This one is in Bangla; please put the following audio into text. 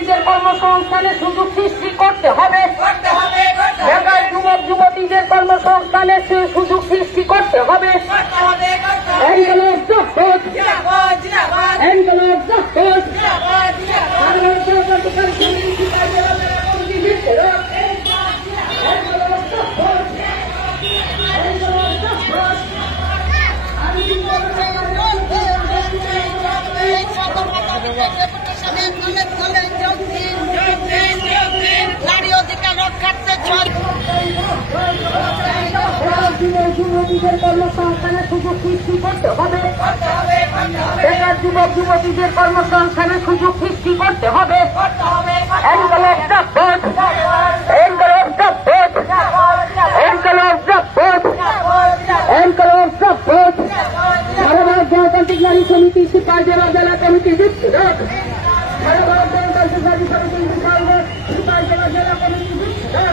যুবতীদের কর্মসংস্থানের সুযোগ সৃষ্টি করতে হবে। বেকার যুবক যুবতীদের কর্মসংস্থানের সুযোগ সৃষ্টি করতে হবে। নারী অধিকার রক্ষার্থে যুবতীদের কর্মসংস্থানের সুযোগ সৃষ্টি করতে হবে। বেকার যুবক যুবতীদের কর্মসংস্থানের সুযোগ সৃষ্টি করতে হবে। গণতান্ত্রিক নারী সমিতি সিপাহী জেলা কমিটি বিচ্ছিন্ন গণতান্ত্রিক নারী সমিতি সিপাহী জেলা কমিটি বিচ্ছিন্ন